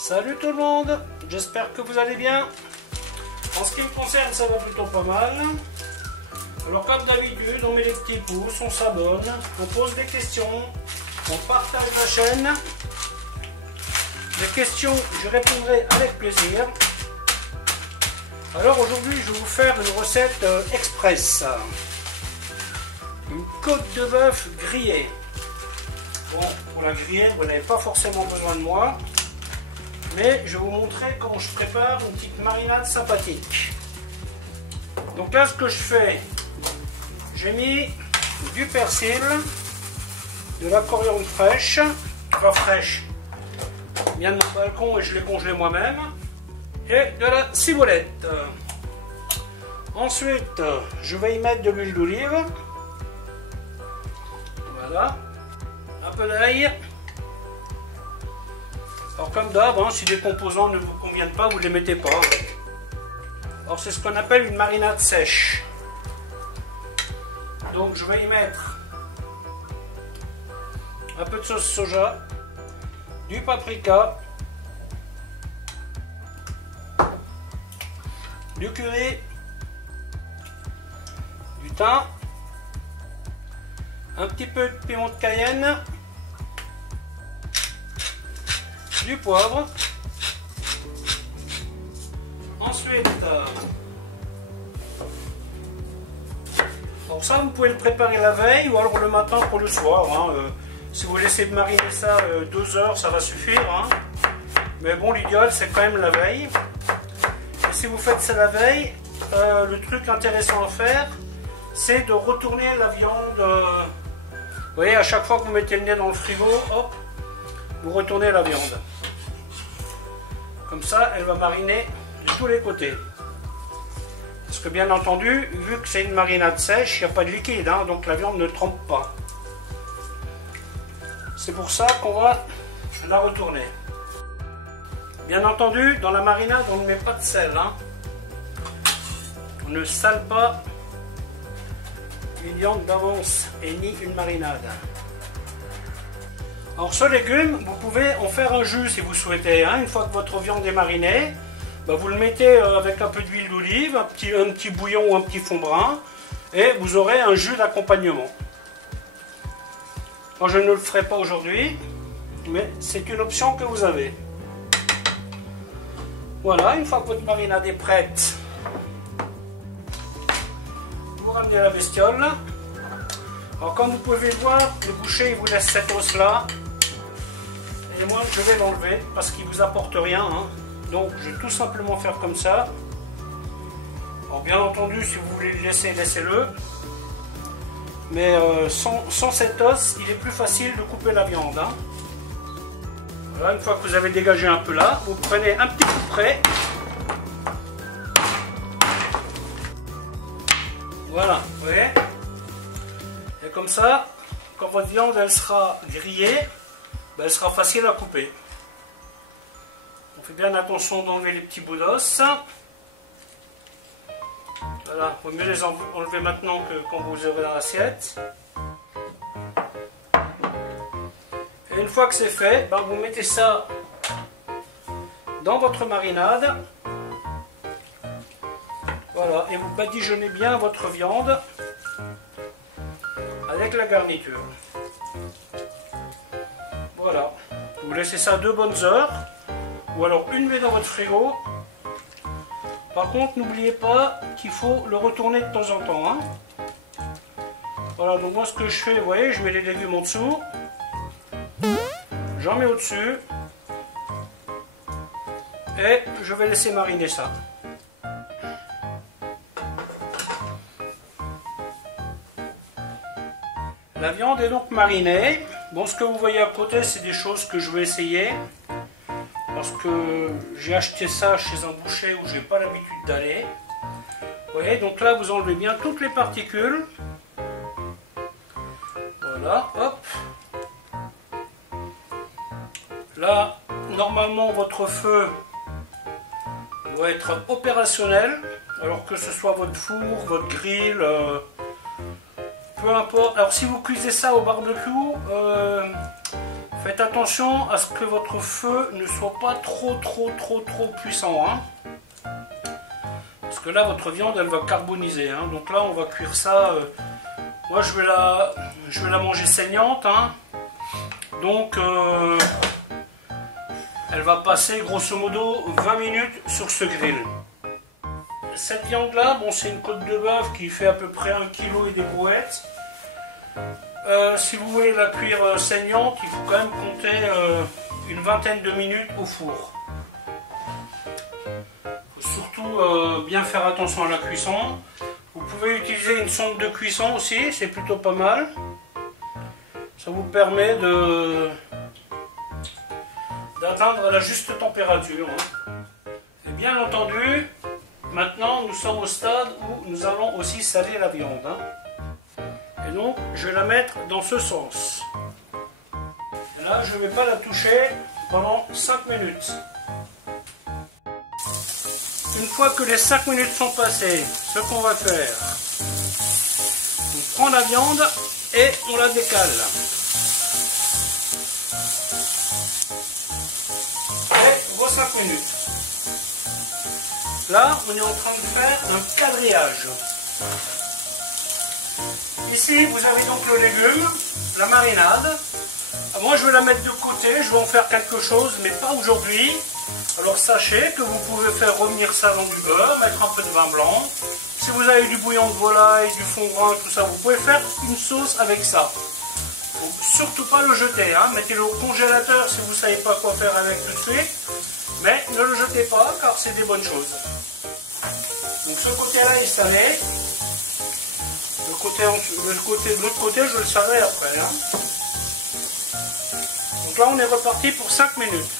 Salut tout le monde, j'espère que vous allez bien. En ce qui me concerne, ça va plutôt pas mal. Alors comme d'habitude, on met les petits pouces, on s'abonne, on pose des questions, on partage la chaîne. Les questions, je répondrai avec plaisir. Alors aujourd'hui, je vais vous faire une recette express. Une côte de bœuf grillée. Bon, pour la griller, vous n'avez pas forcément besoin de moi. Mais je vais vous montrer comment je prépare une petite marinade sympathique. Donc là, ce que je fais, j'ai mis du persil, de la coriandre fraîche, pas fraîche, vient de mon balcon et je l'ai congelé moi-même, et de la ciboulette. Ensuite, je vais y mettre de l'huile d'olive, voilà, un peu d'ail. Alors comme d'hab, si les composants ne vous conviennent pas, vous ne les mettez pas. Alors c'est ce qu'on appelle une marinade sèche. Donc je vais y mettre un peu de sauce soja, du paprika, du curry, du thym, un petit peu de piment de Cayenne, du poivre. Ensuite, alors ça vous pouvez le préparer la veille ou alors le matin pour le soir. Si vous laissez mariner ça 2 heures, ça va suffire. Mais bon, l'idéal c'est quand même la veille. Et si vous faites ça la veille, le truc intéressant à faire, c'est de retourner la viande. Vous voyez, à chaque fois que vous mettez le nez dans le frigo, hop, vous retournez la viande. Comme ça, elle va mariner de tous les côtés. Parce que bien entendu, vu que c'est une marinade sèche, il n'y a pas de liquide, donc la viande ne trempe pas. C'est pour ça qu'on va la retourner. Bien entendu, dans la marinade, on ne met pas de sel. On ne sale pas une viande d'avance et ni une marinade. Alors ce légume, vous pouvez en faire un jus si vous souhaitez. Une fois que votre viande est marinée, vous le mettez avec un peu d'huile d'olive, un petit bouillon ou un petit fond brun, et vous aurez un jus d'accompagnement. Moi je ne le ferai pas aujourd'hui, mais c'est une option que vous avez. Voilà, une fois que votre marinade est prête, vous ramenez la bestiole. Alors comme vous pouvez le voir, le boucher il vous laisse cet os là. Et moi je vais l'enlever parce qu'il ne vous apporte rien. Donc je vais tout simplement faire comme ça. Alors bien entendu, si vous voulez le laisser, laissez-le. Mais sans cet os, il est plus facile de couper la viande. Voilà, une fois que vous avez dégagé un peu là, vous prenez un petit coup près. Voilà, vous voyez. Et comme ça, quand votre viande elle sera grillée, elle sera facile à couper. On fait bien attention d'enlever les petits bouts d'os. Voilà, il vaut mieux les enlever maintenant que quand vous aurez dans l'assiette. Et une fois que c'est fait, vous mettez ça dans votre marinade. Voilà, et vous badigeonnez bien votre viande avec la garniture. Voilà, vous laissez ça 2 bonnes heures, ou alors une nuit dans votre frigo. Par contre, n'oubliez pas qu'il faut le retourner de temps en temps. Voilà, donc moi ce que je fais, vous voyez, je mets les légumes en dessous, j'en mets au-dessus, et je vais laisser mariner ça. La viande est donc marinée. Bon, ce que vous voyez à côté, c'est des choses que je vais essayer. Parce que j'ai acheté ça chez un boucher où je n'ai pas l'habitude d'aller. Vous voyez, donc là, vous enlevez bien toutes les particules. Voilà, hop. Là, normalement, votre feu doit être opérationnel. Alors que ce soit votre four, votre grill... peu importe. Alors si vous cuisez ça au barbecue, Faites attention à ce que votre feu ne soit pas trop puissant. Hein. Parce que là, votre viande, elle va carboniser. Hein. Donc là, on va cuire ça. Moi, je vais la manger saignante. Hein. Donc, elle va passer grosso modo 20 minutes sur ce grill. Cette viande-là, bon, c'est une côte de bœuf qui fait à peu près 1 kg et des brouettes. Si vous voulez la cuire saignante, il faut quand même compter une vingtaine de minutes au four. Il faut surtout bien faire attention à la cuisson. Vous pouvez utiliser une sonde de cuisson aussi, c'est plutôt pas mal. Ça vous permet d'atteindre la juste température. Hein. Et bien entendu, maintenant nous sommes au stade où nous allons aussi saler la viande. Hein. Et donc, je vais la mettre dans ce sens. Et là, je ne vais pas la toucher pendant 5 minutes. Une fois que les 5 minutes sont passées, ce qu'on va faire, on prend la viande et on la décale. Et vos 5 minutes. Là, on est en train de faire un quadrillage. Ici, vous avez donc le légume, la marinade. Moi, je vais la mettre de côté, je vais en faire quelque chose, mais pas aujourd'hui. Alors, sachez que vous pouvez faire revenir ça dans du beurre, mettre un peu de vin blanc. Si vous avez du bouillon de volaille, du fond brun, tout ça, vous pouvez faire une sauce avec ça. Donc, surtout pas le jeter, hein. Mettez-le au congélateur si vous ne savez pas quoi faire avec tout de suite. Mais ne le jetez pas, car c'est des bonnes choses. Donc, ce côté-là est salé. De l'autre côté, je le salerai après. Hein. Donc là, on est reparti pour 5 minutes.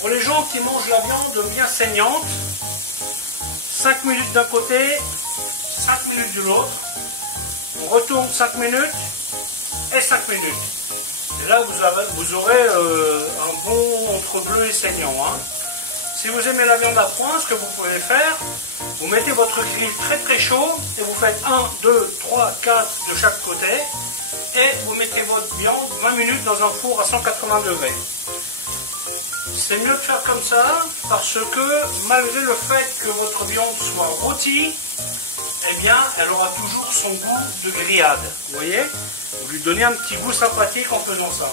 Pour les gens qui mangent la viande bien saignante, 5 minutes d'un côté, 5 minutes de l'autre. On retourne 5 minutes et 5 minutes. Et là, vous aurez un bon entre-bleu et saignant. Hein. Si vous aimez la viande à point, ce que vous pouvez faire, vous mettez votre grill très chaud et vous faites 1, 2, 3, 4 de chaque côté et vous mettez votre viande 20 minutes dans un four à 180 degrés. C'est mieux de faire comme ça parce que malgré le fait que votre viande soit rôtie, eh bien elle aura toujours son goût de grillade. Vous voyez? Vous lui donnez un petit goût sympathique en faisant ça.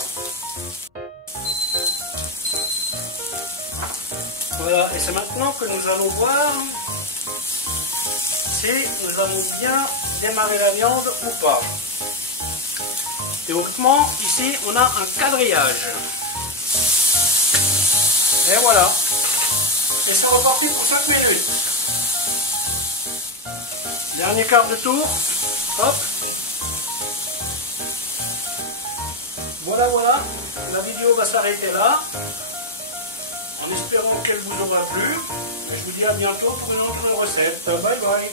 Voilà, et c'est maintenant que nous allons voir si nous avons bien démarré la viande ou pas. Théoriquement, ici, on a un quadrillage. Et voilà. Et c'est reparti pour 5 minutes. Dernier quart de tour. Hop. Voilà. La vidéo va s'arrêter là. En espérant qu'elle vous aura plu. Et je vous dis à bientôt pour une autre recette. Bye bye.